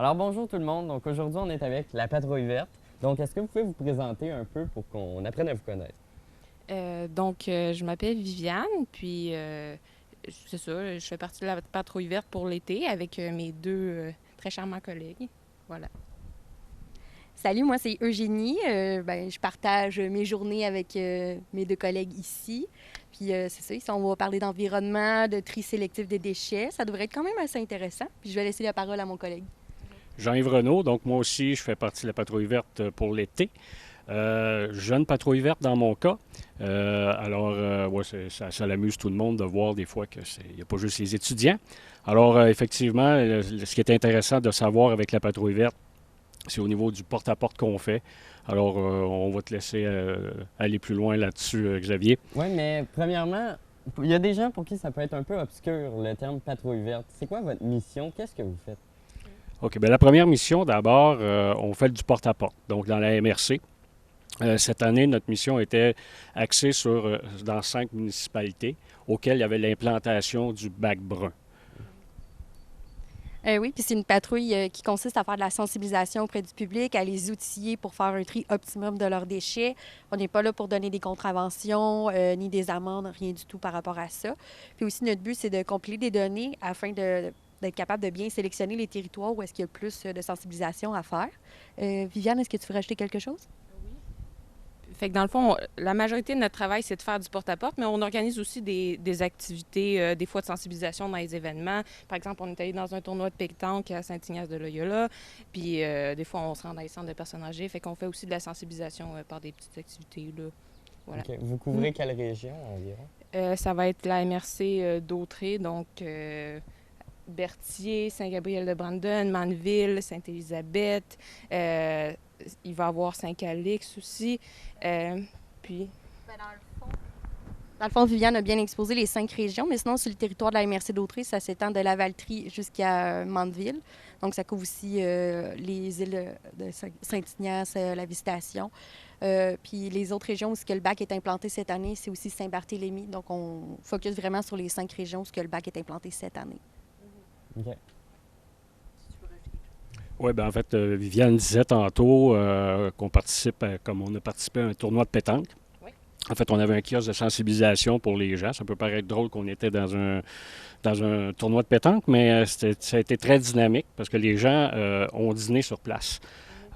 Alors bonjour tout le monde, donc aujourd'hui on est avec la Patrouille Verte. Donc est-ce que vous pouvez vous présenter un peu pour qu'on apprenne à vous connaître? Je m'appelle Viviane, puis c'est ça, je fais partie de la patrouille verte pour l'été avec mes deux très charmants collègues. Voilà. Salut, moi c'est Eugénie. Je partage mes journées avec mes deux collègues ici. Puis c'est ça, ici on va parler d'environnement, de tri sélectif des déchets. Ça devrait être quand même assez intéressant. Puis je vais laisser la parole à mon collègue. Jean-Yves Renaud, donc moi aussi, je fais partie de la patrouille verte pour l'été. Jeune patrouille verte dans mon cas. Ouais, ça l'amuse tout le monde de voir des fois qu'il n'y a pas juste les étudiants. Alors, effectivement, ce qui est intéressant de savoir avec la patrouille verte, c'est au niveau du porte-à-porte qu'on fait. Alors, on va te laisser aller plus loin là-dessus, Xavier. Oui, mais premièrement, il y a des gens pour qui ça peut être un peu obscur le terme Patrouille Verte. C'est quoi votre mission? Qu'est-ce que vous faites? OK, bien la première mission, d'abord, on fait du porte-à-porte, donc dans la MRC. Cette année, notre mission était axée dans 5 municipalités auxquelles il y avait l'implantation du bac brun. Oui, puis c'est une patrouille qui consiste à faire de la sensibilisation auprès du public, à les outiller pour faire un tri optimum de leurs déchets. On n'est pas là pour donner des contraventions ni des amendes, rien du tout par rapport à ça. Puis aussi, notre but, c'est de compiler des données afin d'être capable de bien sélectionner les territoires où est-ce qu'il y a le plus de sensibilisation à faire. Viviane, est-ce que tu veux rajouter quelque chose? Fait que dans le fond, la majorité de notre travail, c'est de faire du porte-à-porte, mais on organise aussi des activités, des fois de sensibilisation dans les événements. Par exemple, on est allé dans un tournoi de pétanque à Saint-Ignace-de-Loyola, puis des fois, on se rend dans les centres de personnes âgées, fait qu'on fait aussi de la sensibilisation par des petites activités, là. Voilà. OK. Vous couvrez quelle région environ? Ça va être la MRC d'Autré, donc Berthier, Saint-Gabriel-de-Brandon, Manneville, Sainte-Élisabeth. Il va y avoir Saint-Calix aussi. Puis, Dans le fond, Viviane a bien exposé les 5 régions, mais sinon, sur le territoire de la MRC d'Autré, ça s'étend de Lavaltrie jusqu'à Mandeville. Donc, ça couvre aussi les îles de Saint-Ignace, la Visitation. Puis les autres régions où ce que le bac est implanté cette année, c'est aussi Saint-Barthélemy. Donc, on focus vraiment sur les 5 régions où ce que le bac est implanté cette année. OK. Oui, bien en fait, Viviane disait tantôt qu'on participe, comme on a participé à un tournoi de pétanque. Oui. En fait, on avait un kiosque de sensibilisation pour les gens. Ça peut paraître drôle qu'on était dans un tournoi de pétanque, mais ça a été très dynamique parce que les gens ont dîné sur place.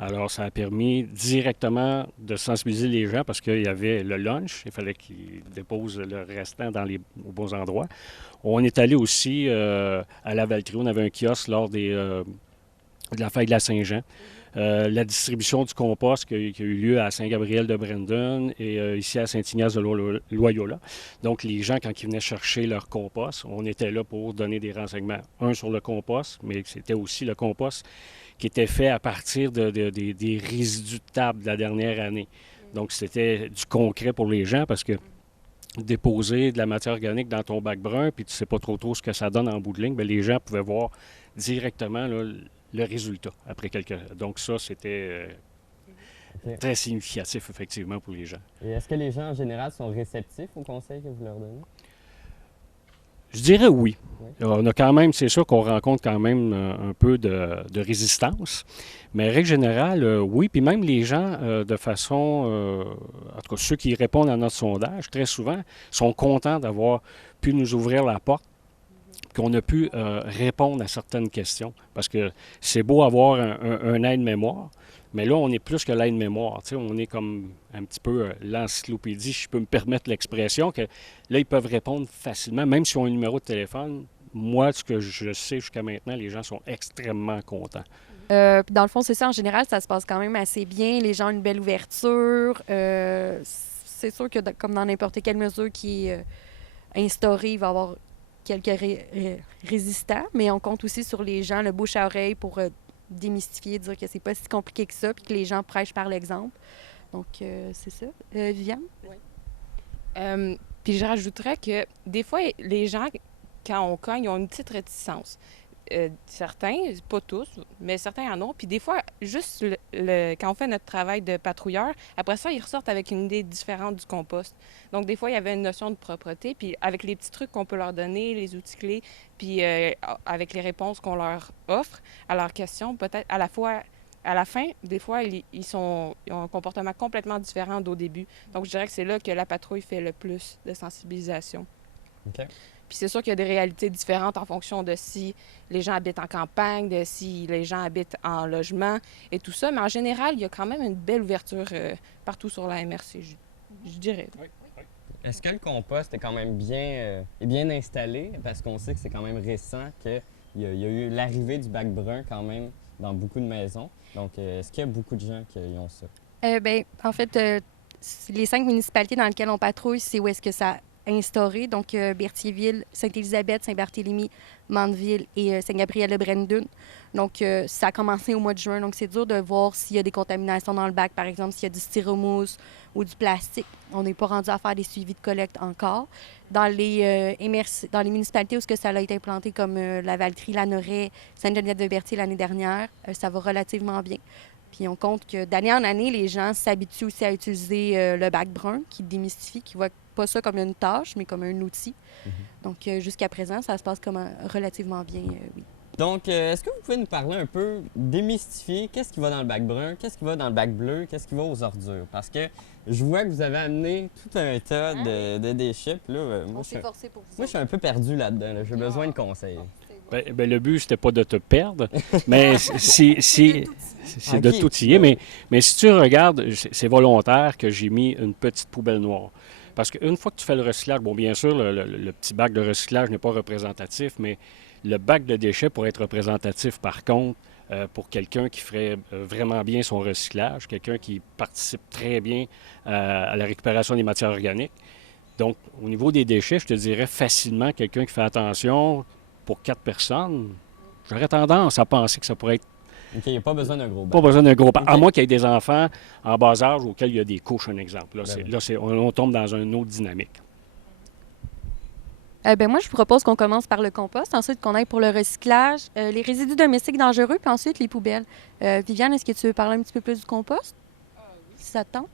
Alors, ça a permis directement de sensibiliser les gens parce qu'il y avait le lunch. Il fallait qu'ils déposent le restant aux bons endroits. On est allé aussi à Lavaltrie. On avait un kiosque lors de la fête de la Saint-Jean. La distribution du compost qui a eu lieu à Saint-Gabriel-de-Brandon et ici à Saint-Ignace-de-Loyola. Donc, les gens, quand ils venaient chercher leur compost, on était là pour donner des renseignements. Un sur le compost, mais c'était aussi le compost qui était fait à partir des résidus de table de la dernière année. Donc, c'était du concret pour les gens parce que déposer de la matière organique dans ton bac brun, puis tu ne sais pas trop ce que ça donne en bout de ligne, bien, les gens pouvaient voir directement là, le résultat après quelques... Donc ça, c'était OK. très significatif, effectivement, pour les gens. Et est-ce que les gens en général sont réceptifs aux conseils que vous leur donnez? Je dirais oui. Oui. On a quand même, c'est sûr qu'on rencontre quand même un peu de résistance, mais règle générale, oui. Puis même les gens, de façon, en tout cas ceux qui répondent à notre sondage, très souvent, sont contents d'avoir pu nous ouvrir la porte, qu'on a pu répondre à certaines questions. Parce que c'est beau avoir un aide-mémoire, mais là, on est plus que l'aide-mémoire. Tu sais, on est comme un petit peu l'encyclopédie, si je peux me permettre l'expression, que là, ils peuvent répondre facilement, même s'ils ont un numéro de téléphone. Moi, ce que je sais jusqu'à maintenant, les gens sont extrêmement contents. Puis dans le fond, c'est ça, en général, ça se passe quand même assez bien. Les gens ont une belle ouverture. C'est sûr que comme dans n'importe quelle mesure qui est instaurée, il va y avoir quelques résistants, mais on compte aussi sur les gens, le bouche à oreille, pour démystifier, dire que c'est pas si compliqué que ça, puis que les gens prêchent par l'exemple. Donc, c'est ça. Viviane? puis je rajouterais que des fois, les gens, quand on cogne, ils ont une petite réticence. certains, pas tous, mais certains en ont. Puis des fois, juste quand on fait notre travail de patrouilleur, après ça, ils ressortent avec une idée différente du compost. Donc des fois, il y avait une notion de propreté. Puis avec les petits trucs qu'on peut leur donner, les outils clés, puis avec les réponses qu'on leur offre à leurs questions, peut-être à la fois... À la fin, des fois, ils ont un comportement complètement différent d'au début. Donc, je dirais que c'est là que la patrouille fait le plus de sensibilisation. OK. Puis c'est sûr qu'il y a des réalités différentes en fonction de si les gens habitent en campagne, de si les gens habitent en logement et tout ça. Mais en général, il y a quand même une belle ouverture partout sur la MRC, je dirais. Oui. Est-ce que le compost est quand même bien installé? Parce qu'on sait que c'est quand même récent qu'il y a eu l'arrivée du bac brun quand même dans beaucoup de maisons. Donc, est-ce qu'il y a beaucoup de gens qui ont ça? En fait, les 5 municipalités dans lesquelles on patrouille, c'est où est-ce que ça a instauré. Donc, Berthierville, Sainte-Élisabeth, Saint-Barthélemy, Mandeville et Saint-Gabriel-de-Brendune. Donc, ça a commencé au mois de juin. Donc, c'est dur de voir s'il y a des contaminations dans le bac, par exemple, s'il y a du styromousse ou du plastique. On n'est pas rendu à faire des suivis de collecte encore. Dans les municipalités où ce que ça a été implanté, comme la Valtrie, la Noret, Sainte-Geneviève-de-Berthier l'année dernière, ça va relativement bien. Puis on compte que d'année en année, les gens s'habituent aussi à utiliser le bac brun, qui démystifie, qui voit pas ça comme une tâche, mais comme un outil. Donc jusqu'à présent, ça se passe relativement bien, oui. Donc, est-ce que vous pouvez nous parler un peu, démystifier qu'est-ce qui va dans le bac brun, qu'est-ce qui va dans le bac bleu, qu'est-ce qui va aux ordures? Parce que je vois que vous avez amené tout un tas de déchets. Puis là, moi, je suis un peu perdu là-dedans. Là. J'ai besoin de conseils. Ben, le but, c'était pas de te perdre, mais c'est de t'outiller. Mais si tu regardes, c'est volontaire que j'ai mis une petite poubelle noire. Parce qu'une fois que tu fais le recyclage, bon, bien sûr, le petit bac de recyclage n'est pas représentatif, mais le bac de déchets pourrait être représentatif, par contre, pour quelqu'un qui ferait vraiment bien son recyclage, quelqu'un qui participe très bien à la récupération des matières organiques. Donc, au niveau des déchets, je te dirais facilement quelqu'un qui fait attention pour 4 personnes. J'aurais tendance à penser que ça pourrait être... OK, il n'y a pas besoin d'un gros bac. Pas besoin d'un gros bac. OK. À moins qu'il y ait des enfants en bas âge auxquels il y a des couches, un exemple. On tombe dans une autre dynamique. Moi, je vous propose qu'on commence par le compost, ensuite qu'on aille pour le recyclage, les résidus domestiques dangereux, puis ensuite les poubelles. Viviane, est-ce que tu veux parler un petit peu plus du compost? Si ça te tente.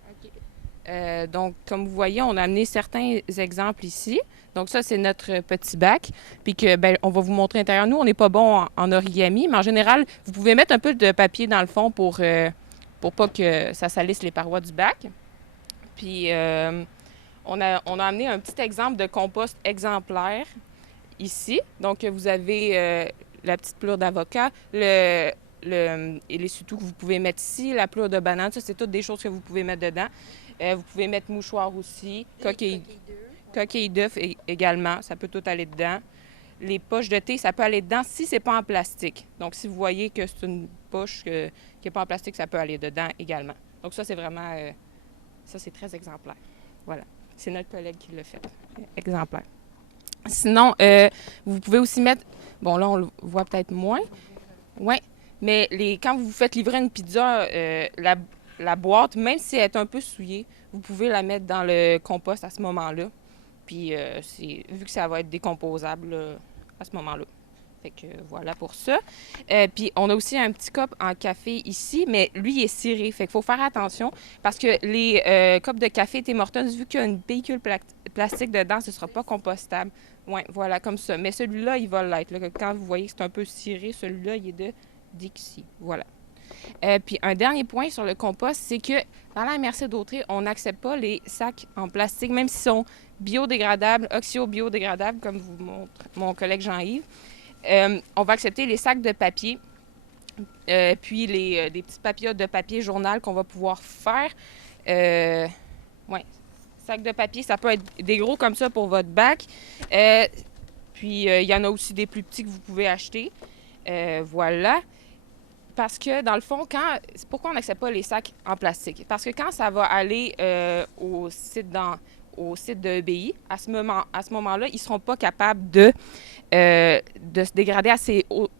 Donc, comme vous voyez, on a amené certains exemples ici. Donc, ça, c'est notre petit bac. Puis que, on va vous montrer l'intérieur. Nous, on n'est pas bon en origami, mais en général, vous pouvez mettre un peu de papier dans le fond pour pas que ça salisse les parois du bac. Puis, on a amené un petit exemple de compost exemplaire ici. Donc, vous avez la petite pelure d'avocat, et les sutous que vous pouvez mettre ici, la pelure de banane. Ça, c'est toutes des choses que vous pouvez mettre dedans. Vous pouvez mettre mouchoir aussi, coquilles d'œufs également, ça peut tout aller dedans. Les poches de thé, ça peut aller dedans si c'est pas en plastique. Donc, si vous voyez que c'est une poche qui n'est pas en plastique, ça peut aller dedans également. Donc, ça, c'est vraiment... ça, c'est très exemplaire. Voilà. C'est notre collègue qui l'a fait. Exemplaire. Sinon, vous pouvez aussi mettre... Bon, là, on le voit peut-être moins. Oui, mais quand vous vous faites livrer une pizza, la boîte, même si elle est un peu souillée, vous pouvez la mettre dans le compost à ce moment-là. Puis, vu que ça va être décomposable à ce moment-là. Fait que voilà pour ça. Puis, on a aussi un petit cup en café ici, mais lui, il est ciré. Fait qu'il faut faire attention parce que les cups de café Tim Hortons, vu qu'il y a une pellicule plastique dedans, ce ne sera pas compostable. Oui, voilà, comme ça. Mais celui-là, il va l'être. Là. Quand vous voyez que c'est un peu ciré, celui-là, il est de Dixie. Voilà. Puis un dernier point sur le compost, c'est que dans la MRC d'Autrey, on n'accepte pas les sacs en plastique, même s'ils sont biodégradables, oxydo-biodégradables, comme vous montre mon collègue Jean-Yves. On va accepter les sacs de papier, puis des petits papillotes de papier journal qu'on va pouvoir faire. Sacs de papier, ça peut être des gros comme ça pour votre bac. Puis il y en a aussi des plus petits que vous pouvez acheter. Voilà. Parce que, dans le fond, pourquoi on n'accepte pas les sacs en plastique? Parce que quand ça va aller au site de EBI, à ce moment-là, ils ne seront pas capables de se dégrader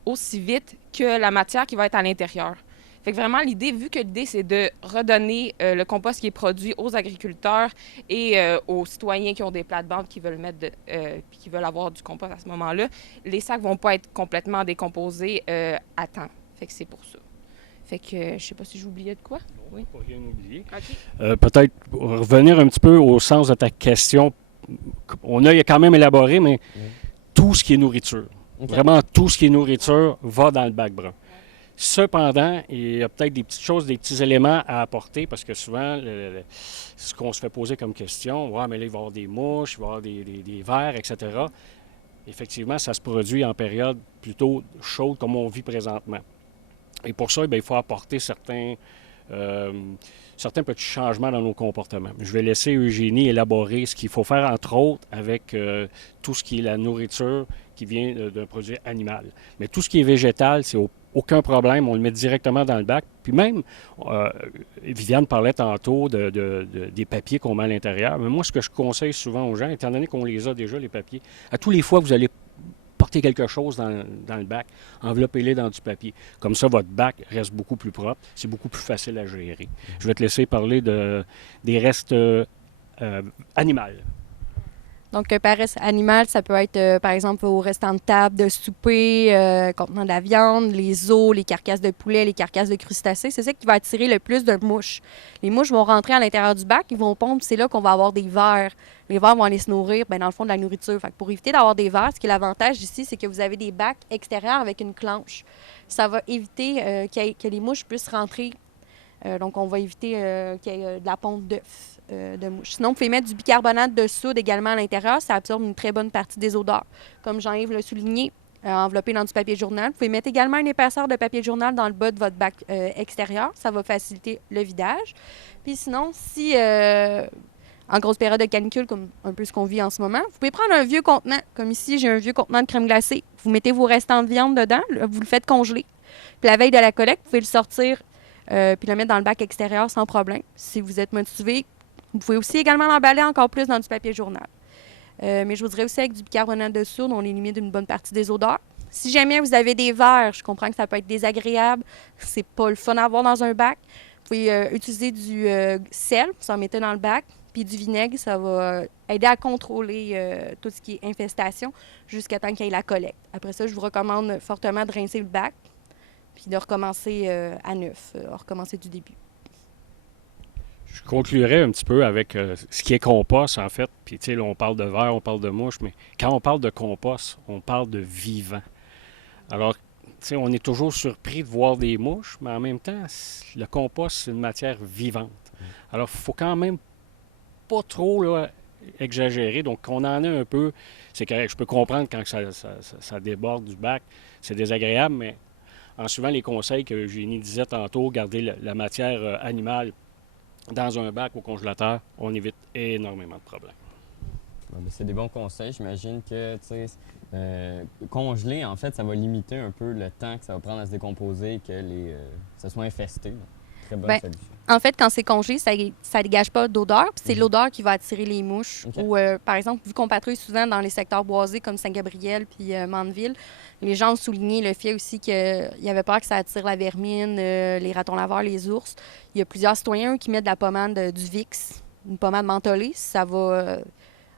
aussi vite que la matière qui va être à l'intérieur. Fait que vraiment, vu que l'idée, c'est de redonner le compost qui est produit aux agriculteurs et aux citoyens qui ont des plates-bandes qui veulent puis qui veulent avoir du compost à ce moment-là, les sacs vont pas être complètement décomposés à temps. Fait que c'est pour ça. Fait que je sais pas si j'oubliais de quoi. Oui. Pas rien oublié. OK. Peut-être revenir un petit peu au sens de ta question. On a quand même élaboré, mais tout ce qui est nourriture, OK. vraiment tout ce qui est nourriture va dans le bac brun. Cependant, il y a peut-être des petites choses, des petits éléments à apporter parce que souvent, ce qu'on se fait poser comme question, ouais, mais là, il va y avoir des mouches, il va y avoir des vers, etc. Effectivement, ça se produit en période plutôt chaude comme on vit présentement. Et pour ça, bien, il faut apporter certains petits changements dans nos comportements. Je vais laisser Eugénie élaborer ce qu'il faut faire, entre autres, avec tout ce qui est la nourriture qui vient d'un produit animal. Mais tout ce qui est végétal, c'est aucun problème, on le met directement dans le bac. Puis même, Viviane parlait tantôt des papiers qu'on met à l'intérieur. Mais moi, ce que je conseille souvent aux gens, étant donné qu'on les a déjà, les papiers, à tous les fois que vous allez porter quelque chose dans le bac, enveloppez-les dans du papier. Comme ça, votre bac reste beaucoup plus propre. C'est beaucoup plus facile à gérer. Je vais te laisser parler des restes animaux. Donc, par reste animal, ça peut être, par exemple, au restant de table, de souper, contenant de la viande, les os, les carcasses de poulet, les carcasses de crustacés. C'est ça qui va attirer le plus de mouches. Les mouches vont rentrer à l'intérieur du bac, ils vont pondre, c'est là qu'on va avoir des vers. Les vers vont aller se nourrir, dans le fond, de la nourriture. Fait que pour éviter d'avoir des vers, ce qui est l'avantage ici, c'est que vous avez des bacs extérieurs avec une clenche. Ça va éviter que les mouches puissent rentrer. Donc, on va éviter qu'il y ait de la ponte d'œufs. De mouches. Sinon, vous pouvez mettre du bicarbonate de soude également à l'intérieur. Ça absorbe une très bonne partie des odeurs. Comme Jean-Yves l'a souligné, enveloppé dans du papier journal. Vous pouvez mettre également une épaisseur de papier journal dans le bas de votre bac extérieur. Ça va faciliter le vidage. Puis sinon, si en grosse période de canicule, comme un peu ce qu'on vit en ce moment, vous pouvez prendre un vieux contenant. Comme ici, j'ai un vieux contenant de crème glacée. Vous mettez vos restants de viande dedans. Vous le faites congeler. Puis la veille de la collecte, vous pouvez le sortir puis le mettre dans le bac extérieur sans problème. Si vous êtes motivé, vous pouvez aussi également l'emballer encore plus dans du papier journal. Mais je vous dirais aussi avec du bicarbonate de soude, on élimine une bonne partie des odeurs. Si jamais vous avez des vers, je comprends que ça peut être désagréable, c'est pas le fun à avoir dans un bac. Vous pouvez utiliser du sel, vous en mettez dans le bac, puis du vinaigre, ça va aider à contrôler tout ce qui est infestation jusqu'à temps qu'il y ait la collecte. Après ça, je vous recommande fortement de rincer le bac, puis de recommencer à neuf, recommencer du début. Je conclurai un petit peu avec ce qui est compost, en fait. Puis, tu sais, là, on parle de vers, on parle de mouches, mais quand on parle de compost, on parle de vivant. Alors, tu sais, on est toujours surpris de voir des mouches, mais en même temps, le compost, c'est une matière vivante. Alors, il faut quand même pas trop là, exagérer. Donc, on en a un peu, c'est correct. Je peux comprendre quand ça déborde du bac, c'est désagréable, mais en suivant les conseils que Eugénie disait tantôt, garder la matière animale dans un bac au congélateur, on évite énormément de problèmes. C'est des bons conseils. J'imagine que congeler, en fait, ça va limiter un peu le temps que ça va prendre à se décomposer, que ça soit infesté. Très bonne solution. En fait, quand c'est congelé, ça ne dégage pas d'odeur. Puis c'est l'odeur qui va attirer les mouches. Okay. Ou, par exemple, vu qu'on patrouille souvent dans les secteurs boisés comme Saint-Gabriel puis Mandeville, les gens ont souligné le fait aussi qu'il y avait peur que ça attire la vermine, les ratons laveurs, les ours. Il y a plusieurs citoyens qui mettent de la pommade du Vicks, une pommade mentholée. Ça va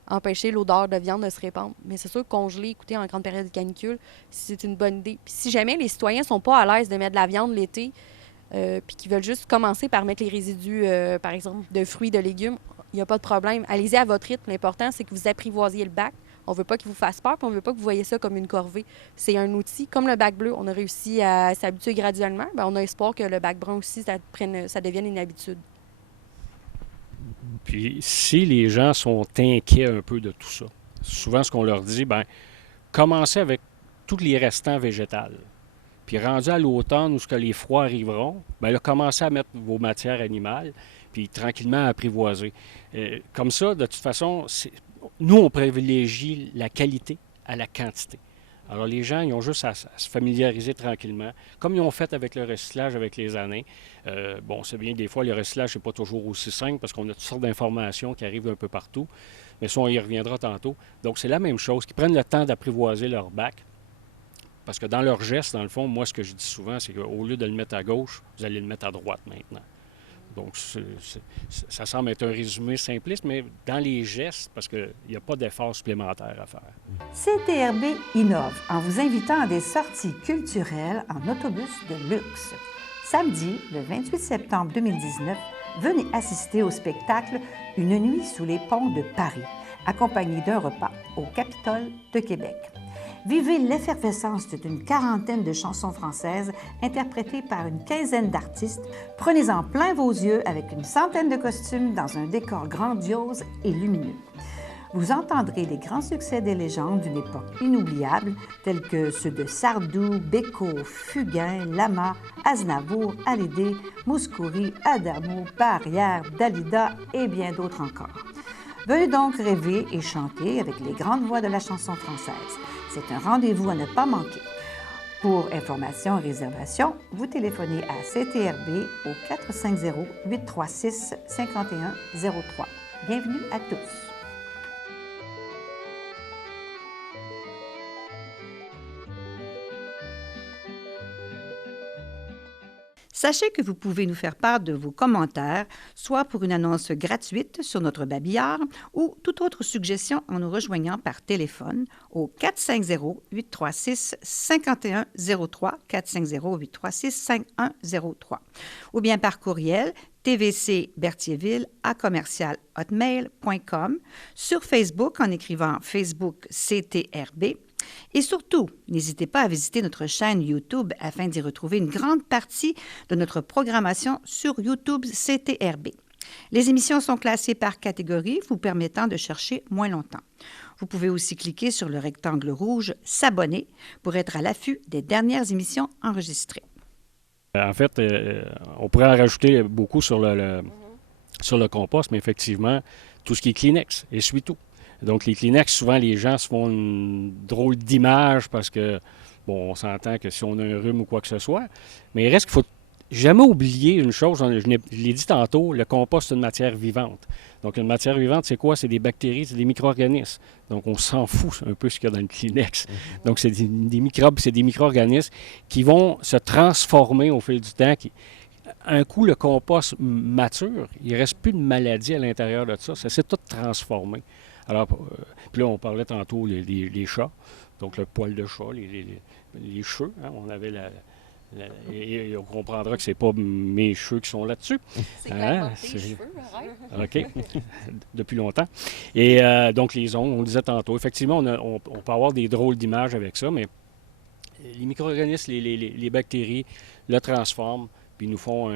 empêcher l'odeur de viande de se répandre. Mais c'est sûr que congeler, écoutez, en grande période de canicule, c'est une bonne idée. Puis si jamais les citoyens ne sont pas à l'aise de mettre de la viande l'été, puis qui veulent juste commencer par mettre les résidus, par exemple, de fruits, de légumes, il n'y a pas de problème. Allez-y à votre rythme. L'important, c'est que vous apprivoisiez le bac. On ne veut pas qu'il vous fasse peur, puis on ne veut pas que vous voyez ça comme une corvée. C'est un outil. Comme le bac bleu, on a réussi à s'habituer graduellement. Bien, on a espoir que le bac brun aussi, ça devienne une habitude. Puis, si les gens sont inquiets un peu de tout ça, souvent ce qu'on leur dit, bien, commencez avec tous les restants végétales. Puis rendu à l'automne où ce que les froids arriveront, bien là, commencez à mettre vos matières animales, puis tranquillement apprivoiser. Comme ça, de toute façon, nous, on privilégie la qualité à la quantité. Alors les gens, ils ont juste à se familiariser tranquillement, comme ils ont fait avec le recyclage avec les années. Bon, c'est bien, des fois, le recyclage n'est pas toujours aussi simple parce qu'on a toutes sortes d'informations qui arrivent un peu partout, mais ça, on y reviendra tantôt. Donc, c'est la même chose, qu'ils prennent le temps d'apprivoiser leur bac. parce que dans leur geste, dans le fond, moi, ce que je dis souvent, c'est qu'au lieu de le mettre à gauche, vous allez le mettre à droite maintenant. Donc, ça semble être un résumé simpliste, mais dans les gestes, parce qu'il n'y a pas d'effort supplémentaire à faire. CTRB innove en vous invitant à des sorties culturelles en autobus de luxe. Samedi, le 28 septembre 2019, venez assister au spectacle Une nuit sous les ponts de Paris, accompagné d'un repas au Capitole de Québec. Vivez l'effervescence d'une quarantaine de chansons françaises interprétées par une quinzaine d'artistes. Prenez-en plein vos yeux avec une centaine de costumes dans un décor grandiose et lumineux. Vous entendrez les grands succès des légendes d'une époque inoubliable, tels que ceux de Sardou, Bécaud, Fugain, Lama, Aznavour, Hallyday, Mouskouri, Adamo, Barrière, Dalida et bien d'autres encore. Veuillez donc rêver et chanter avec les grandes voix de la chanson française. C'est un rendez-vous à ne pas manquer. Pour information et réservation, vous téléphonez à CTRB au 450-836-5103. Bienvenue à tous. Sachez que vous pouvez nous faire part de vos commentaires, soit pour une annonce gratuite sur notre babillard ou toute autre suggestion en nous rejoignant par téléphone au 450-836-5103, 450-836-5103, ou bien par courriel tvcberthierville@hotmail.com, sur Facebook en écrivant Facebook CTRB. Et surtout, n'hésitez pas à visiter notre chaîne YouTube afin d'y retrouver une grande partie de notre programmation sur YouTube CTRB. Les émissions sont classées par catégorie, vous permettant de chercher moins longtemps. Vous pouvez aussi cliquer sur le rectangle rouge « S'abonner » pour être à l'affût des dernières émissions enregistrées. En fait, on pourrait en rajouter beaucoup sur le compost, mais effectivement, tout ce qui est Kleenex, essuie-tout. Donc, les Kleenex, souvent, les gens se font une drôle d'image parce que, bon, on s'entend que si on a un rhume ou quoi que ce soit, mais il reste qu'il faut jamais oublier une chose, je l'ai dit tantôt, le compost, c'est une matière vivante. Donc, une matière vivante, c'est quoi? C'est des bactéries, c'est des micro-organismes. Donc, on s'en fout un peu ce qu'il y a dans le Kleenex. Donc, c'est des microbes, c'est des micro-organismes qui vont se transformer au fil du temps. Un coup, le compost mature, il ne reste plus de maladie à l'intérieur de ça. Ça s'est tout transformé. Alors, puis là, on parlait tantôt les chats, donc le poil de chat, les cheveux. Hein, on avait et on comprendra que ce n'est pas mes cheveux qui sont là-dessus. C'est clairement tes cheveux, arrête. OK, depuis longtemps. Et donc, les ongles, on le disait tantôt. Effectivement, on peut avoir des drôles d'images avec ça, mais les micro-organismes, les bactéries le transforment. Puis ils nous font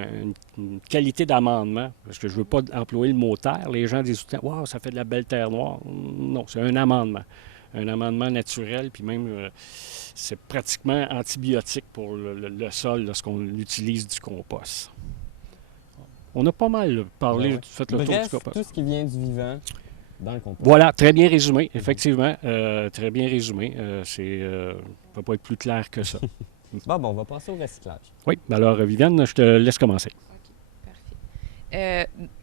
une qualité d'amendement, parce que je ne veux pas employer le mot terre. Les gens disent tout le temps « Wow, ça fait de la belle terre noire ». Non, c'est un amendement naturel, puis même c'est pratiquement antibiotique pour le sol lorsqu'on utilise du compost. On a pas mal parlé, fait le tour du compost. Tout ce qui vient du vivant dans le compost. Voilà, très bien résumé, effectivement, très bien résumé. Ça ne peut pas être plus clair que ça. Bon, on va passer au recyclage. Oui, alors Viviane, je te laisse commencer. OK, parfait.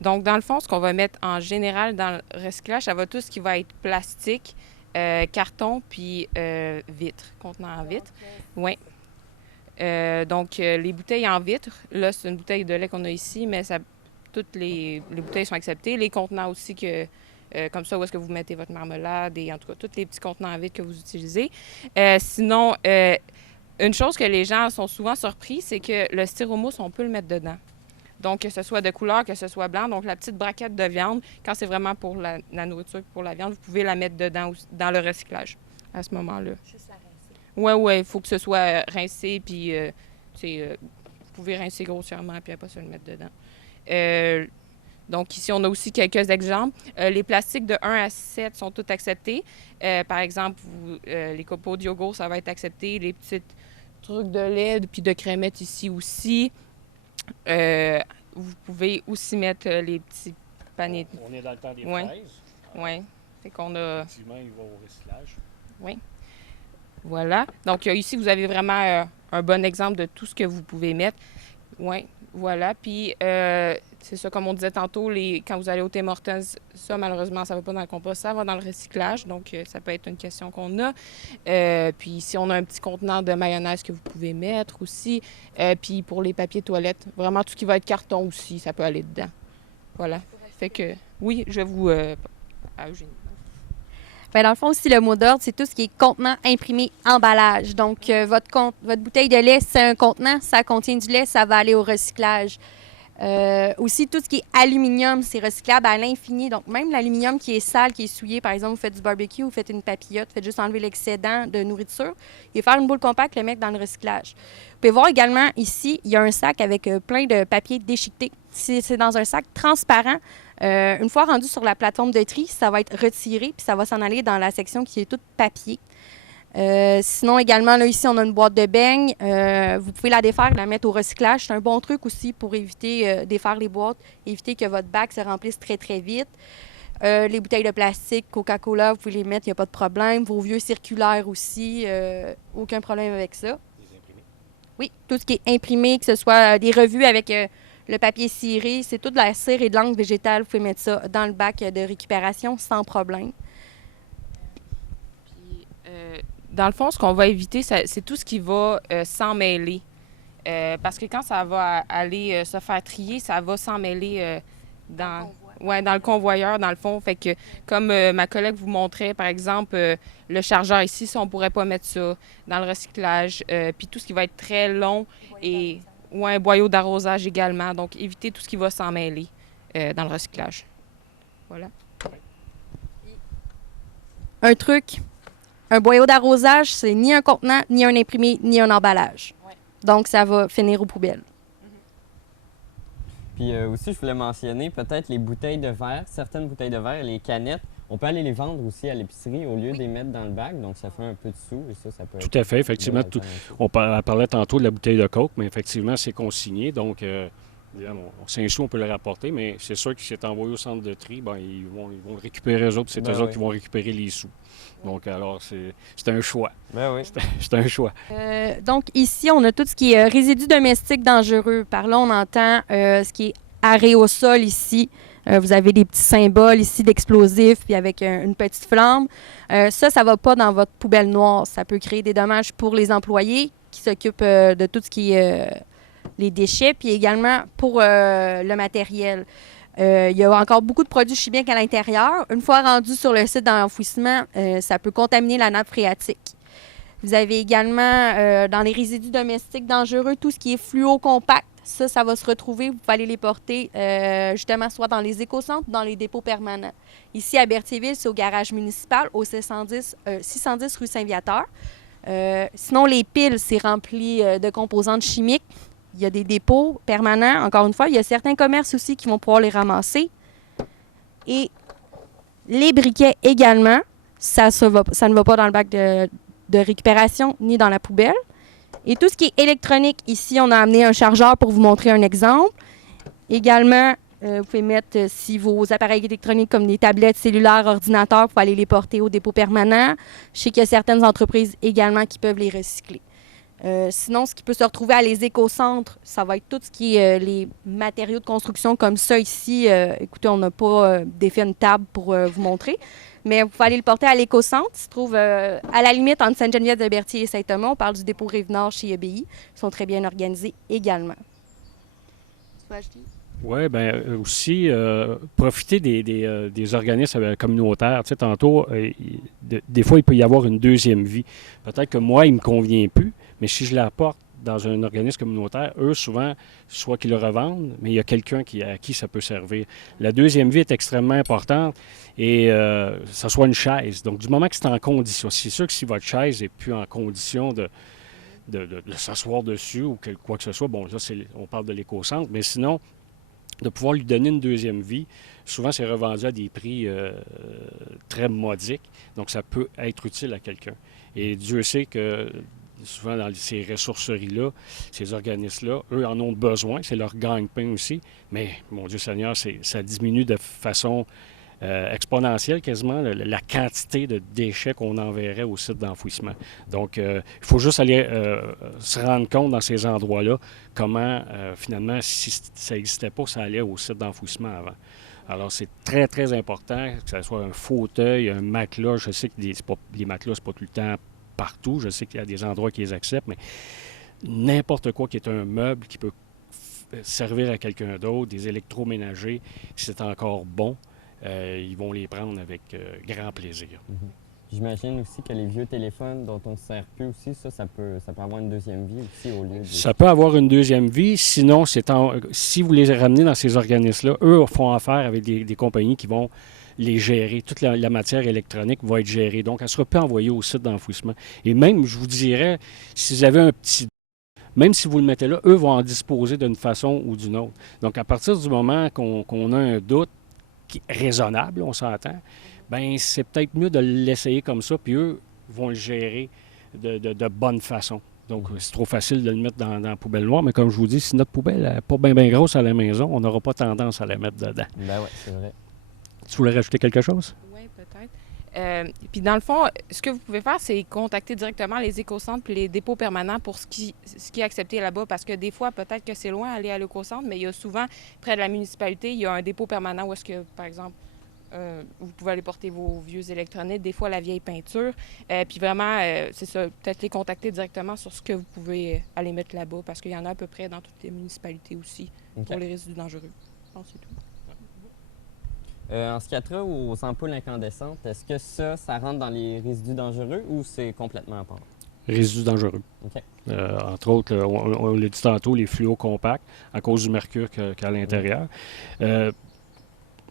Donc, dans le fond, ce qu'on va mettre en général dans le recyclage, ça va tout ce qui va être plastique, carton, puis vitre, contenant en vitre. Oui. Donc, les bouteilles en vitre, là, c'est une bouteille de lait qu'on a ici, mais toutes les bouteilles sont acceptées. Les contenants aussi, comme ça, où est-ce que vous mettez votre marmelade, et en tout cas, tous les petits contenants en vitre que vous utilisez. Sinon, une chose que les gens sont souvent surpris, c'est que le styromousse, on peut le mettre dedans. Donc, que ce soit de couleur, que ce soit blanc. Donc, la petite braquette de viande, quand c'est vraiment pour la nourriture, pour la viande, vous pouvez la mettre dedans dans le recyclage à ce moment-là. Juste la rincer. Oui, il faut que ce soit rincé, puis vous pouvez rincer grossièrement, puis après ça, le mettre dedans. Donc, ici, on a aussi quelques exemples. Les plastiques de 1 à 7 sont tous acceptés. Par exemple, les copeaux de yogourt, ça va être accepté. Les petits trucs de lait puis de crémette ici aussi. Vous pouvez aussi mettre les petits paniers. On est dans le temps des Ouais. fraises. Oui. Fait qu'on a... Effectivement, il va au recyclage. Oui. Voilà. Donc, ici, vous avez vraiment un bon exemple de tout ce que vous pouvez mettre. Oui, voilà. Puis, c'est ça, comme on disait tantôt, quand vous allez au Tim Hortons, ça, malheureusement, ça ne va pas dans le compost, ça va dans le recyclage. Donc, ça peut être une question qu'on a. Puis, si on a un petit contenant de mayonnaise que vous pouvez mettre aussi. Puis, pour les papiers toilettes, vraiment, tout ce qui va être carton aussi, ça peut aller dedans. Voilà. Fait que, oui, je vais vous... à Eugénie. Bien, dans le fond aussi, le mot d'ordre, c'est tout ce qui est contenant, imprimé, emballage. Donc, votre bouteille de lait, c'est un contenant, ça contient du lait, ça va aller au recyclage. Aussi, tout ce qui est aluminium, c'est recyclable à l'infini. Donc, même l'aluminium qui est sale, qui est souillé, par exemple, vous faites du barbecue, vous faites une papillote, vous faites juste enlever l'excédent de nourriture et faire une boule compacte, le mettre dans le recyclage. Vous pouvez voir également ici, il y a un sac avec plein de papier déchiqueté. C'est dans un sac transparent. Une fois rendu sur la plateforme de tri, ça va être retiré puis ça va s'en aller dans la section qui est toute papier. Sinon, également, là, ici, on a une boîte de beignes. Vous pouvez la défaire, la mettre au recyclage. C'est un bon truc aussi pour éviter défaire les boîtes, éviter que votre bac se remplisse très, très vite. Les bouteilles de plastique, Coca-Cola, vous pouvez les mettre, il n'y a pas de problème. Vos vieux circulaires aussi, aucun problème avec ça. Les imprimés. Oui, tout ce qui est imprimé, que ce soit des revues avec le papier ciré, c'est toute la cire et de l'encre végétale. Vous pouvez mettre ça dans le bac de récupération sans problème. Puis, dans le fond, ce qu'on va éviter, c'est tout ce qui va s'en mêler. Parce que quand ça va aller se faire trier, ça va s'en mêler dans le convoyeur, dans le fond. Fait que, comme ma collègue vous montrait, par exemple, le chargeur ici, ça, on ne pourrait pas mettre ça dans le recyclage. Puis tout ce qui va être très long et un boyau d'arrosage également. Donc, éviter tout ce qui va s'en mêler dans le recyclage. Voilà. Un truc, un boyau d'arrosage, c'est ni un contenant, ni un imprimé, ni un emballage. Ouais. Donc, ça va finir aux poubelles. Puis aussi, je voulais mentionner peut-être les bouteilles de verre, certaines bouteilles de verre, les canettes. On peut aller les vendre aussi à l'épicerie au lieu de les mettre dans le bac, donc ça fait un peu de sous et ça peut être... Tout à fait, effectivement. On parlait tantôt de la bouteille de Coke, mais effectivement, c'est consigné. Donc, on 5 sous, on peut le rapporter, mais c'est sûr que si c'est envoyé au centre de tri, ben, ils vont le récupérer eux autres, c'est eux autres qui vont récupérer les sous. Donc, alors, c'est un choix. Ben oui. C'est un choix. Donc, ici, on a tout ce qui est résidus domestiques dangereux. Par là, on entend ce qui est arrêt au sol ici. Vous avez des petits symboles ici d'explosifs, puis avec une petite flamme. Ça ne va pas dans votre poubelle noire. Ça peut créer des dommages pour les employés qui s'occupent de tout ce qui est les déchets, puis également pour le matériel. Il y a encore beaucoup de produits chimiques à l'intérieur. Une fois rendu sur le site d'enfouissement, ça peut contaminer la nappe phréatique. Vous avez également, dans les résidus domestiques dangereux, tout ce qui est fluo compact. Ça va se retrouver, vous pouvez aller les porter justement soit dans les écocentres ou dans les dépôts permanents. Ici, à Berthierville, c'est au garage municipal, au 610 rue Saint-Viateur. Sinon, les piles, c'est rempli de composantes chimiques. Il y a des dépôts permanents. Encore une fois, il y a certains commerces aussi qui vont pouvoir les ramasser. Et les briquets également, ça ne va pas dans le bac de récupération ni dans la poubelle. Et tout ce qui est électronique, ici, on a amené un chargeur pour vous montrer un exemple. Également, vous pouvez mettre, si vos appareils électroniques comme des tablettes, cellulaires, ordinateurs, vous pouvez aller les porter au dépôt permanent. Je sais qu'il y a certaines entreprises également qui peuvent les recycler. Sinon, ce qui peut se retrouver à les écocentres, ça va être tout ce qui est les matériaux de construction comme ça ici. Écoutez, on n'a pas défait une table pour vous montrer. Mais vous pouvez aller le porter à l'écocentre. Il se trouve à la limite entre Sainte-Geneviève-de-Berthier et Saint-Thomas. On parle du dépôt Rive-Nord chez EBI. Ils sont très bien organisés également. Tu peux acheter? Oui, bien aussi, profiter des organismes communautaires. Tu sais, tantôt, des fois, il peut y avoir une deuxième vie. Peut-être que moi, il ne me convient plus, mais si je l'apporte dans un organisme communautaire, eux, souvent, soit qu'ils le revendent, mais il y a quelqu'un à qui ça peut servir. La deuxième vie est extrêmement importante et ça soit une chaise. Donc, du moment que c'est en condition, c'est sûr que si votre chaise n'est plus en condition de s'asseoir dessus ou quoi que ce soit, bon, là, on parle de l'éco-centre, mais sinon, de pouvoir lui donner une deuxième vie, souvent, c'est revendu à des prix très modiques. Donc, ça peut être utile à quelqu'un. Et Dieu sait que souvent, dans ces ressourceries-là, ces organismes-là, eux en ont besoin. C'est leur gagne-pain aussi. Mais, mon Dieu Seigneur, ça diminue de façon exponentielle quasiment la quantité de déchets qu'on enverrait au site d'enfouissement. Donc, il faut juste aller se rendre compte dans ces endroits-là comment, finalement, si ça n'existait pas, ça allait au site d'enfouissement avant. Alors, c'est très, très important que ce soit un fauteuil, un matelas. Je sais que les matelas, c'est pas tout le temps partout. Je sais qu'il y a des endroits qui les acceptent, mais n'importe quoi qui est un meuble qui peut servir à quelqu'un d'autre, des électroménagers, si c'est encore bon, ils vont les prendre avec grand plaisir. J'imagine aussi que les vieux téléphones dont on ne se sert plus aussi, ça peut avoir une deuxième vie aussi au lieu de... Ça peut avoir une deuxième vie. Sinon, si vous les ramenez dans ces organismes-là, eux font affaire avec des compagnies qui vont les gérer. Toute la matière électronique va être gérée. Donc, elle ne sera pas envoyée au site d'enfouissement. Et même, je vous dirais, si vous avez un petit... Même si vous le mettez là, eux vont en disposer d'une façon ou d'une autre. Donc, à partir du moment qu'on a un doute qui est raisonnable, on s'entend, bien, c'est peut-être mieux de l'essayer comme ça, puis eux vont le gérer de bonne façon. Donc, c'est trop facile de le mettre dans la poubelle noire, mais comme je vous dis, si notre poubelle n'est pas bien grosse à la maison, on n'aura pas tendance à la mettre dedans. Ben oui, c'est vrai. Tu voulais rajouter quelque chose? Oui, peut-être. Puis dans le fond, ce que vous pouvez faire, c'est contacter directement les écocentres puis les dépôts permanents pour ce qui est accepté là-bas. Parce que des fois, peut-être que c'est loin aller à l'écocentre, mais il y a souvent, près de la municipalité, il y a un dépôt permanent où est-ce que, par exemple, vous pouvez aller porter vos vieux électroniques, des fois la vieille peinture. Puis vraiment, c'est ça, peut-être les contacter directement sur ce que vous pouvez aller mettre là-bas, parce qu'il y en a à peu près dans toutes les municipalités aussi, pour les résidus dangereux. Je pense que c'est tout. En ce qui a trait aux ampoules incandescentes, est-ce que ça rentre dans les résidus dangereux ou c'est complètement à part? Résidus dangereux. OK. Entre autres, on l'a dit tantôt, les fluos compacts, à cause du mercure qu'il y a à l'intérieur.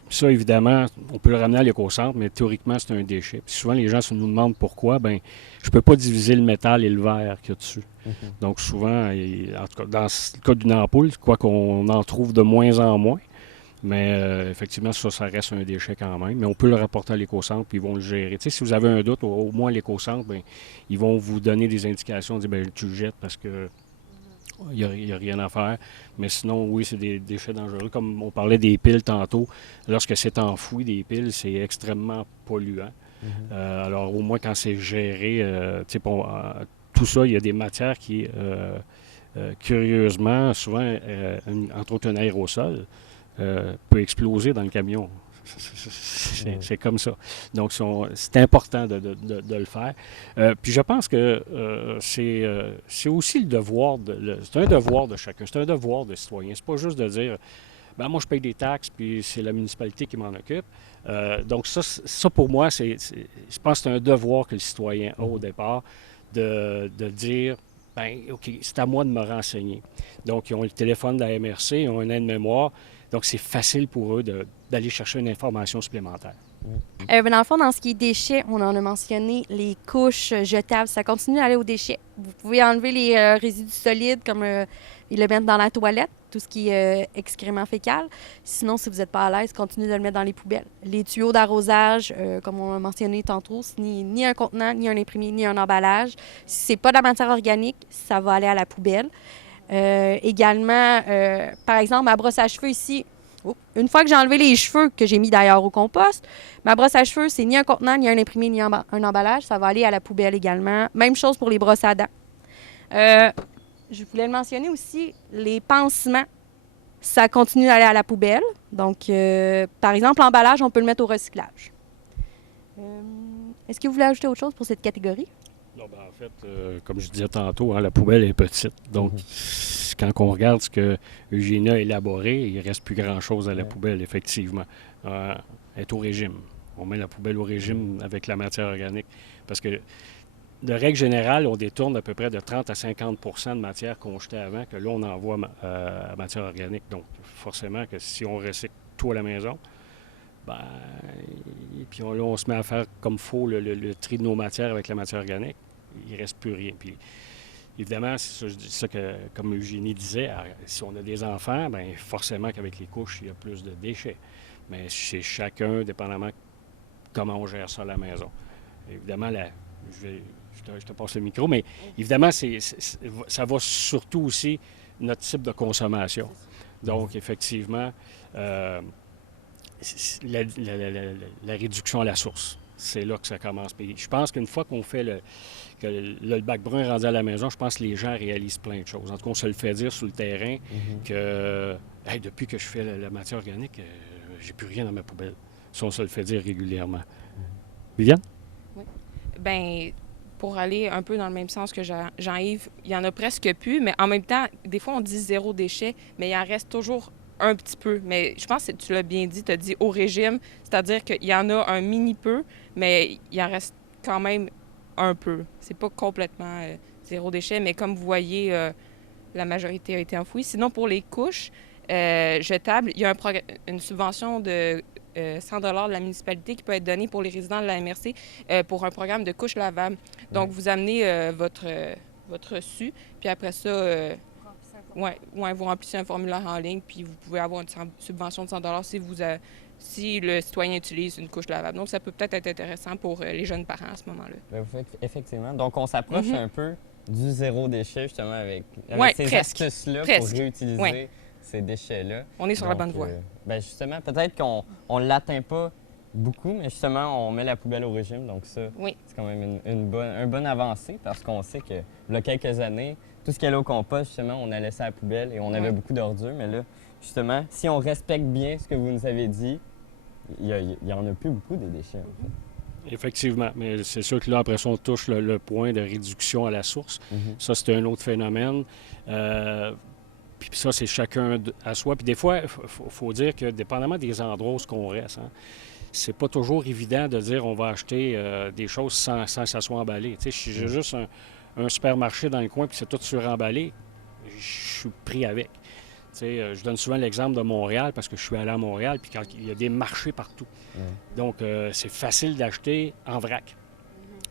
Ça, évidemment, on peut le ramener à l'écocentre, mais théoriquement, c'est un déchet. Puis souvent, les gens nous demandent pourquoi. Bien, je ne peux pas diviser le métal et le verre qu'il y a dessus. Donc, souvent, en tout cas, dans le cas d'une ampoule, quoi qu'on en trouve de moins en moins, mais effectivement, ça reste un déchet quand même. Mais on peut le rapporter à l'écocentre, puis ils vont le gérer. Tu sais, si vous avez un doute, au moins à l'écocentre, bien, ils vont vous donner des indications, dire, bien, tu le jettes parce que il n'y a rien à faire. Mais sinon, oui, c'est des déchets dangereux. Comme on parlait des piles tantôt, lorsque c'est enfoui, des piles, c'est extrêmement polluant. Alors, au moins, quand c'est géré, tout ça, il y a des matières qui, curieusement, souvent, entre autres un aérosol, peut exploser dans le camion. C'est comme ça. Donc, c'est important de le faire. Puis je pense que c'est aussi le devoir, c'est un devoir de chacun, c'est un devoir de citoyen. C'est pas juste de dire, ben moi je paye des taxes, puis c'est la municipalité qui m'en occupe. Donc ça pour moi, je pense que c'est un devoir que le citoyen a au départ, de dire, ben OK, c'est à moi de me renseigner. Donc, ils ont le téléphone de la MRC, ils ont un aide-mémoire. Donc, c'est facile pour eux d'aller chercher une information supplémentaire. Dans le fond, dans ce qui est déchets, on en a mentionné les couches jetables. Ça continue d'aller aux déchets. Vous pouvez enlever les résidus solides comme ils le mettent dans la toilette, tout ce qui est excrément fécal. Sinon, si vous n'êtes pas à l'aise, continuez de le mettre dans les poubelles. Les tuyaux d'arrosage, comme on a mentionné tantôt, c'est ni un contenant, ni un imprimé, ni un emballage. Si c'est pas de la matière organique, ça va aller à la poubelle. Également, par exemple, ma brosse à cheveux ici, une fois que j'ai enlevé les cheveux, que j'ai mis d'ailleurs au compost, ma brosse à cheveux, c'est ni un contenant, ni un imprimé, ni un emballage. Ça va aller à la poubelle également. Même chose pour les brosses à dents. Je voulais le mentionner aussi, les pansements, ça continue d'aller à la poubelle. Donc, par exemple, l'emballage, on peut le mettre au recyclage. Est-ce que vous voulez ajouter autre chose pour cette catégorie? Non, ben, en fait, comme je disais tantôt, la poubelle est petite. Donc, quand on regarde ce que Eugénie a élaboré, il ne reste plus grand-chose à la poubelle, effectivement. Elle est au régime. On met la poubelle au régime avec la matière organique. Parce que, de règle générale, on détourne à peu près de 30 à 50 de matière qu'on jetait avant, que là, on envoie à matière organique. Donc, forcément, que si on recycle tout à la maison, ben, et puis là, on se met à faire comme il faut le tri de nos matières avec la matière organique. Il ne reste plus rien. Puis, évidemment, c'est ça que, comme Eugénie disait, si on a des enfants, bien, forcément qu'avec les couches, il y a plus de déchets. Mais c'est chacun, dépendamment comment on gère ça à la maison. Évidemment, je te passe le micro, mais évidemment, ça va surtout aussi notre type de consommation. Donc, effectivement, la réduction à la source. C'est là que ça commence. Puis je pense qu'une fois qu'on fait que le bac brun est rendu à la maison, je pense que les gens réalisent plein de choses. En tout cas, on se le fait dire sur le terrain que hey, depuis que je fais la matière organique, j'ai plus rien dans ma poubelle. Ça, on se le fait dire régulièrement. Viviane? Oui. Bien, pour aller un peu dans le même sens que Jean-Yves, il y en a presque plus, mais en même temps, des fois, on dit zéro déchet, mais il en reste toujours un petit peu. Mais je pense que tu l'as bien dit, tu as dit au régime, c'est-à-dire qu'il y en a un mini peu, mais il en reste quand même un peu. C'est pas complètement zéro déchet, mais comme vous voyez, la majorité a été enfouie. Sinon, pour les couches jetables, il y a une subvention de 100 $ de la municipalité qui peut être donnée pour les résidents de la MRC pour un programme de couches lavables. Donc, vous amenez votre reçu, puis après ça, vous remplissez un formulaire en ligne, puis vous pouvez avoir une subvention de 100 $ si le citoyen utilise une couche lavable. Donc, ça peut peut-être être intéressant pour les jeunes parents à ce moment-là. Bien, effectivement. Donc, on s'approche un peu du zéro déchet, justement, avec ces presque. astuces-là pour réutiliser ces déchets-là. On est sur la bonne voie. Bien, justement, peut-être qu'on ne l'atteint pas beaucoup, mais justement, on met la poubelle au régime. Donc, ça, c'est quand même une bonne avancée parce qu'on sait que, il y a quelques années, tout ce qui est au compost, justement, on a laissé à la poubelle et on avait beaucoup d'ordures. Mais là, justement, si on respecte bien ce que vous nous avez dit, il n'y en a plus beaucoup des déchets. En fait. Effectivement, mais c'est sûr que là, après ça, on touche le point de réduction à la source. Ça, c'est un autre phénomène. Puis ça, c'est chacun à soi. Puis des fois, il faut dire que dépendamment des endroits où on reste, c'est pas toujours évident de dire on va acheter des choses sans que ça soit emballé. Tu sais, si j'ai juste un supermarché dans le coin puis c'est tout suremballé, je suis pris avec. Tu sais, je donne souvent l'exemple de Montréal parce que je suis allé à Montréal puis quand il y a des marchés partout. Donc, c'est facile d'acheter en vrac.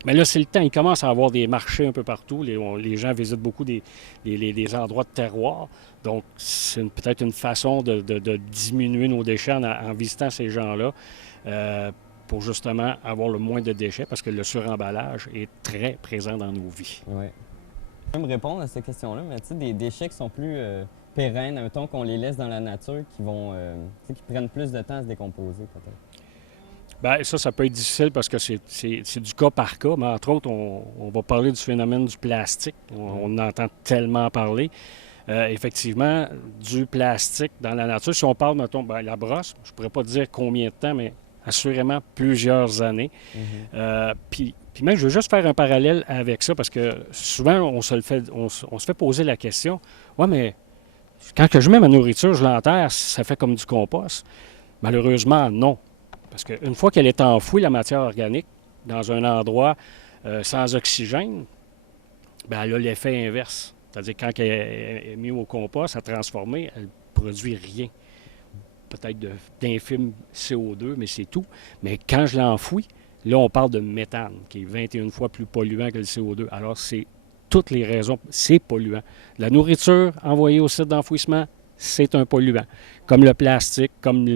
Mais là, c'est le temps. Il commence à avoir des marchés un peu partout. Les gens visitent beaucoup des endroits de terroir. Donc, c'est peut-être une façon de diminuer nos déchets en visitant ces gens-là pour justement avoir le moins de déchets parce que le suremballage est très présent dans nos vies. Oui. Je peux me répondre à cette question-là, mais tu sais, des déchets qui sont plus pérennes, mettons qu'on les laisse dans la nature, qui prennent plus de temps à se décomposer, peut-être. Bien, ça peut être difficile parce que c'est du cas par cas, mais entre autres, on va parler du phénomène du plastique. On entend tellement parler. Effectivement, du plastique dans la nature. Si on parle, mettons, la brosse, je ne pourrais pas dire combien de temps, mais assurément plusieurs années. Puis même, je veux juste faire un parallèle avec ça parce que souvent, on se fait poser la question, « Ouais, mais quand que je mets ma nourriture, je l'enterre, ça fait comme du compost. » Malheureusement, non. Parce qu'une fois qu'elle est enfouie, la matière organique, dans un endroit sans oxygène, bien, elle a l'effet inverse. C'est-à-dire quand elle est mise au compost, à transformer, elle ne produit rien. Peut-être d'infime CO2, mais c'est tout. Mais quand je l'enfouis, là, on parle de méthane, qui est 21 fois plus polluant que le CO2. Alors, c'est toutes les raisons, c'est polluant. La nourriture envoyée au site d'enfouissement, c'est un polluant. Comme le plastique, comme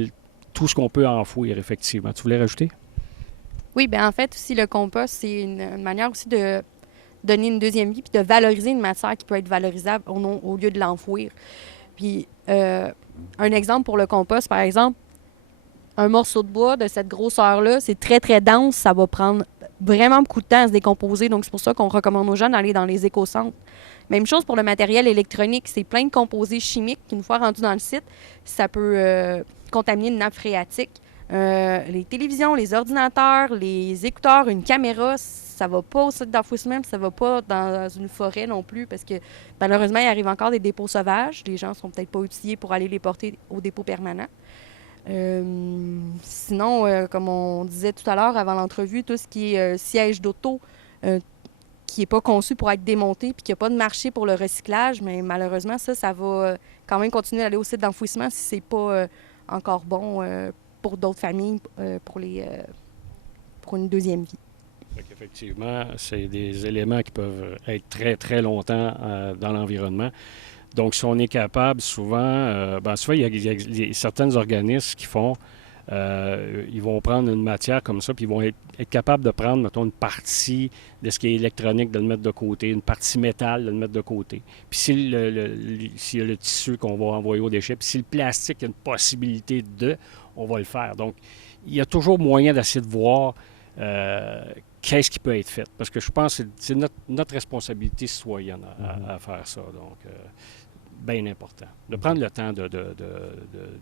tout ce qu'on peut enfouir, effectivement. Tu voulais rajouter? Oui, bien en fait, aussi, le compost, c'est une manière aussi de donner une deuxième vie puis de valoriser une matière qui peut être valorisable au lieu de l'enfouir. Puis, un exemple pour le compost, par exemple, un morceau de bois de cette grosseur-là, c'est très, très dense. Ça va prendre vraiment beaucoup de temps à se décomposer. Donc, c'est pour ça qu'on recommande aux gens d'aller dans les éco-centres. Même chose pour le matériel électronique. C'est plein de composés chimiques qu'une fois rendus dans le site, ça peut contaminer une nappe phréatique. Les télévisions, les ordinateurs, les écouteurs, une caméra, ça va pas au site d'enfouissement, ça va pas dans une forêt non plus parce que malheureusement, il arrive encore des dépôts sauvages. Les gens sont peut-être pas outillés pour aller les porter au dépôt permanent. Sinon, comme on disait tout à l'heure avant l'entrevue, tout ce qui est siège d'auto qui n'est pas conçu pour être démonté puis qu'il n'y a pas de marché pour le recyclage, mais malheureusement, ça va quand même continuer à aller au site d'enfouissement si c'est pas encore bon pour d'autres familles pour une deuxième vie. Effectivement, c'est des éléments qui peuvent être très, très longtemps dans l'environnement. Donc, si on est capable, souvent, souvent, il y a certains organismes qui font, ils vont prendre une matière comme ça, puis ils vont être capables de prendre, mettons, une partie de ce qui est électronique, de le mettre de côté, une partie métal, de le mettre de côté. Puis s'il y a le tissu qu'on va envoyer aux déchets, puis si le plastique, il y a une possibilité on va le faire. Donc, il y a toujours moyen d'essayer de voir qu'est-ce qui peut être fait. Parce que je pense que c'est notre responsabilité citoyenne à faire ça. Donc, bien important. De prendre le temps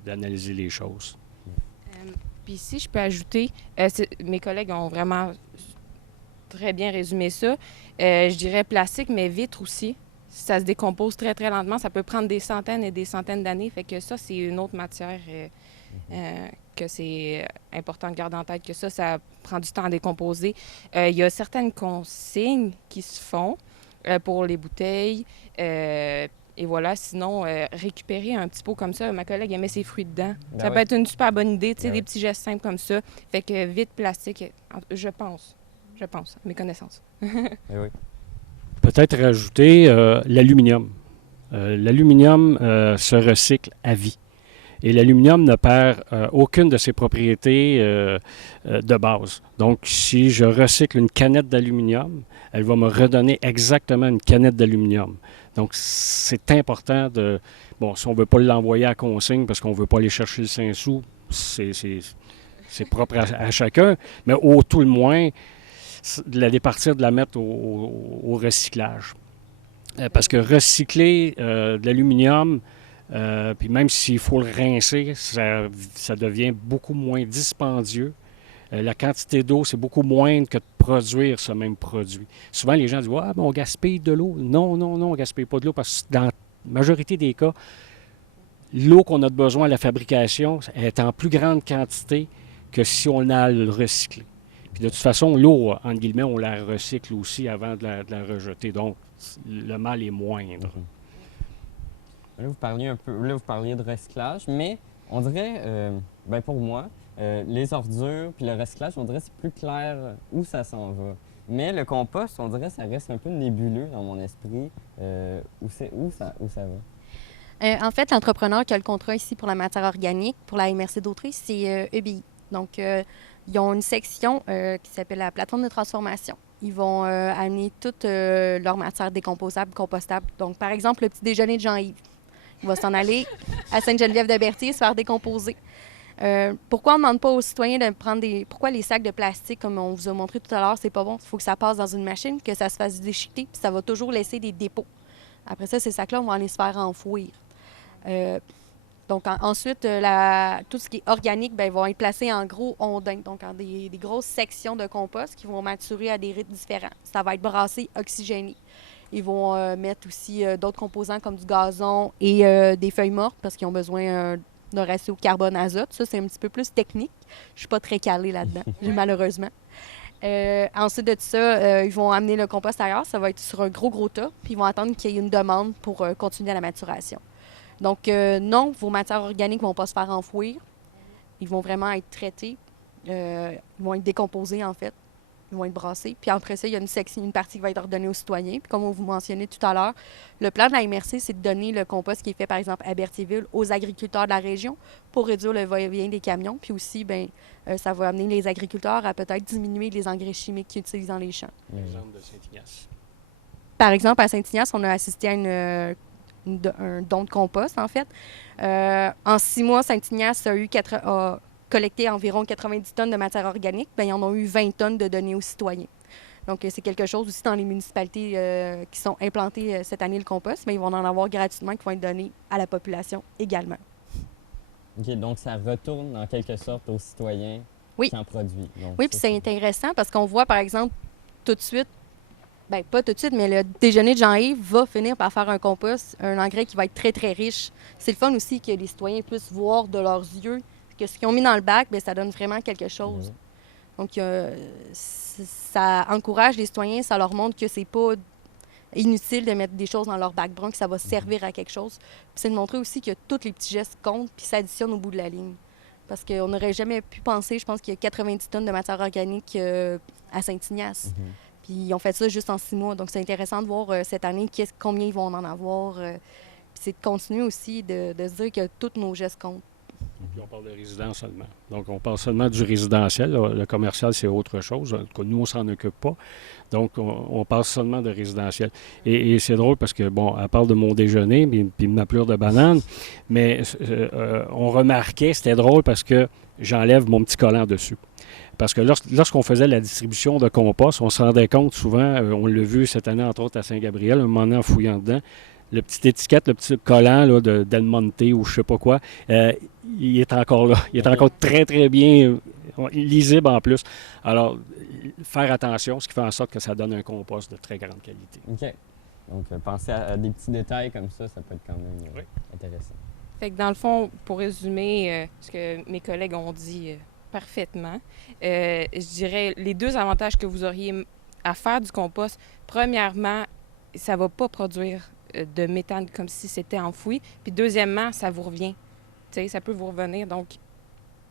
d'analyser les choses. Puis si je peux ajouter, mes collègues ont vraiment très bien résumé ça. Je dirais plastique, mais vitre aussi. Ça se décompose très, très lentement. Ça peut prendre des centaines et des centaines d'années. Fait que ça, c'est une autre matière que c'est important de garder en tête, que ça prend du temps à décomposer. Il y a certaines consignes qui se font pour les bouteilles. Et voilà, sinon, récupérer un petit pot comme ça, ma collègue aimait ses fruits dedans. Ça peut être une super bonne idée, tu sais, des petits gestes simples comme ça. Fait que vite, plastique, je pense, à mes connaissances. Oui. Peut-être rajouter l'aluminium. L'aluminium se recycle à vie. Et l'aluminium ne perd aucune de ses propriétés de base. Donc, si je recycle une canette d'aluminium, elle va me redonner exactement une canette d'aluminium. Donc, c'est important de... Bon, si on ne veut pas l'envoyer à consigne parce qu'on ne veut pas aller chercher le 5 sous, c'est propre à chacun, mais au tout le moins, de la départir, de la mettre au recyclage. Parce que recycler de l'aluminium, puis même s'il faut le rincer, ça devient beaucoup moins dispendieux. La quantité d'eau, c'est beaucoup moindre que de produire ce même produit. Souvent, les gens disent « Ah, mais on gaspille de l'eau. » Non, on ne gaspille pas de l'eau parce que dans la majorité des cas, l'eau qu'on a besoin à la fabrication est en plus grande quantité que si on a à le recycler. Puis de toute façon, l'eau, entre guillemets, on la recycle aussi avant de la rejeter. Donc, le mal est moindre. Là, vous parliez de recyclage, mais on dirait, pour moi, les ordures puis le recyclage, on dirait que c'est plus clair où ça s'en va. Mais le compost, on dirait que ça reste un peu nébuleux dans mon esprit. Où ça va? En fait, l'entrepreneur qui a le contrat ici pour la matière organique, pour la MRC d'Autriche, c'est EBI. Donc, ils ont une section qui s'appelle la plateforme de transformation. Ils vont amener toute leur matière décomposable, compostable. Donc, par exemple, le petit déjeuner de Jean-Yves. Il va s'en aller à Sainte-Geneviève-de-Berthier se faire décomposer. Pourquoi on ne demande pas aux citoyens de prendre Pourquoi les sacs de plastique, comme on vous a montré tout à l'heure, c'est pas bon? Il faut que ça passe dans une machine, que ça se fasse déchiqueter, puis ça va toujours laisser des dépôts. Après ça, ces sacs-là, on va aller se faire enfouir. Donc, ensuite, tout ce qui est organique, ils vont être placés en gros ondins, donc en des grosses sections de compost qui vont maturer à des rythmes différents. Ça va être brassé, oxygéné. Ils vont mettre aussi d'autres composants comme du gazon et des feuilles mortes parce qu'ils ont besoin d'un ratio carbone-azote. Ça, c'est un petit peu plus technique. Je ne suis pas très calée là-dedans, malheureusement. Ensuite de tout ça, ils vont amener le compost ailleurs. Ça va être sur un gros tas. Puis ils vont attendre qu'il y ait une demande pour continuer à la maturation. Donc, non, vos matières organiques ne vont pas se faire enfouir. Ils vont vraiment être traités. Ils vont être décomposés, en fait. Ils vont être brassés. Puis après ça, il y a une partie qui va être redonnée aux citoyens. Puis comme on vous mentionnait tout à l'heure, le plan de la MRC, c'est de donner le compost qui est fait, par exemple, à Berthierville, aux agriculteurs de la région pour réduire le va-et-vient des camions. Puis aussi, ça va amener les agriculteurs à peut-être diminuer les engrais chimiques qu'ils utilisent dans les champs. L'exemple de Saint-Ignace. Par exemple, à Saint-Ignace, on a assisté à un don de compost, en fait. En 6 mois, Saint-Ignace a collecté environ 90 tonnes de matière organique. Ils en ont eu 20 tonnes de données aux citoyens. Donc, c'est quelque chose aussi dans les municipalités qui sont implantées cette année, le compost, mais ils vont en avoir gratuitement qui vont être donnés à la population également. OK, donc ça retourne en quelque sorte aux citoyens qui en produisent. Donc, oui, puis c'est intéressant parce qu'on voit, par exemple, tout de suite, pas tout de suite, mais le déjeuner de Jean-Yves va finir par faire un compost, un engrais qui va être très, très riche. C'est le fun aussi que les citoyens puissent voir de leurs yeux que ce qu'ils ont mis dans le bac, ça donne vraiment quelque chose. Donc, ça encourage les citoyens, ça leur montre que c'est pas inutile de mettre des choses dans leur bac brun, que ça va servir à quelque chose. Puis c'est de montrer aussi que tous les petits gestes comptent puis s'additionnent au bout de la ligne. Parce qu'on n'aurait jamais pu penser, je pense qu'il y a 90 tonnes de matière organique à Saint-Ignace. Puis ils ont fait ça juste en 6 mois. Donc, c'est intéressant de voir cette année combien ils vont en avoir. Puis c'est de continuer aussi de se dire que tous nos gestes comptent. Puis on parle de résidence seulement. Donc, on parle seulement du résidentiel. Le commercial, c'est autre chose. En tout cas, nous, on ne s'en occupe pas. Donc, on parle seulement de résidentiel. Et c'est drôle parce que, bon, elle parle de mon déjeuner, puis de ma pleure de banane, mais on remarquait, c'était drôle parce que j'enlève mon petit collant dessus. Parce que lorsqu'on faisait la distribution de compost, on se rendait compte souvent, on l'a vu cette année, entre autres à Saint-Gabriel, un moment donné en fouillant dedans, le petit étiquette, le petit collant là, Del Monte ou je sais pas quoi, il est encore là. Il est encore très, très bien lisible en plus. Alors, faire attention, ce qui fait en sorte que ça donne un compost de très grande qualité. OK. Donc, penser à des petits détails comme ça peut être quand même intéressant. Fait que dans le fond, pour résumer ce que mes collègues ont dit parfaitement, je dirais les deux avantages que vous auriez à faire du compost. Premièrement, ça ne va pas produire de méthane comme si c'était enfoui. Puis deuxièmement, ça vous revient. Tu sais, ça peut vous revenir. Donc,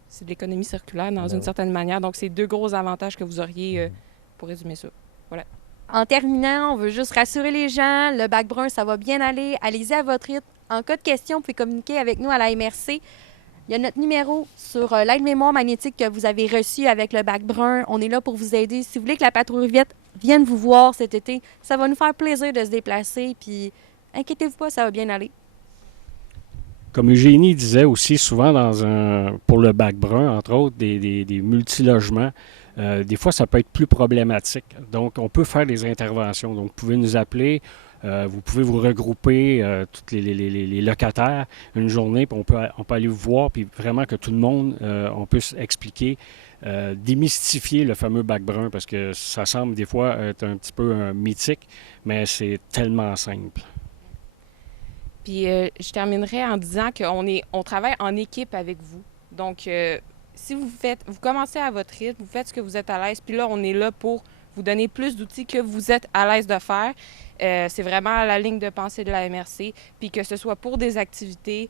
c'est de l'économie circulaire dans une certaine manière. Donc, c'est deux gros avantages que vous auriez pour résumer ça. Voilà. En terminant, on veut juste rassurer les gens, le bac brun, ça va bien aller. Allez-y à votre rythme. En cas de question, vous pouvez communiquer avec nous à la MRC. Il y a notre numéro sur l'aide-mémoire magnétique que vous avez reçu avec le bac brun. On est là pour vous aider. Si vous voulez que la patrouille verte vienne vous voir cet été, ça va nous faire plaisir de se déplacer. Puis, inquiétez-vous pas, ça va bien aller. Comme Eugénie disait aussi, souvent pour le bac brun, entre autres, des multilogements, des fois, ça peut être plus problématique. Donc, on peut faire des interventions. Donc, vous pouvez nous appeler, vous pouvez vous regrouper, tous les locataires, une journée, puis on peut aller vous voir, puis vraiment que tout le monde, on puisse expliquer, démystifier le fameux bac brun, parce que ça semble des fois être un petit peu mythique, mais c'est tellement simple. Puis, je terminerai en disant qu'on travaille en équipe avec vous. Donc, si vous commencez à votre rythme, vous faites ce que vous êtes à l'aise, puis là, on est là pour vous donner plus d'outils que vous êtes à l'aise de faire. C'est vraiment la ligne de pensée de la MRC. Puis que ce soit pour des activités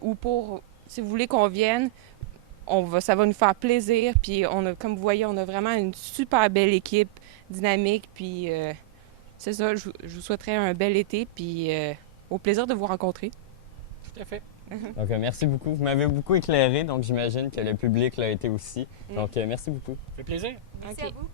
ou pour, si vous voulez qu'on vienne, ça va nous faire plaisir. Puis comme vous voyez, on a vraiment une super belle équipe dynamique. Puis c'est ça, je vous souhaiterais un bel été. Puis au plaisir de vous rencontrer. Tout à fait. Donc, merci beaucoup. Vous m'avez beaucoup éclairé, donc j'imagine que le public l'a été aussi. Donc, merci beaucoup. Ça fait plaisir. Merci à vous.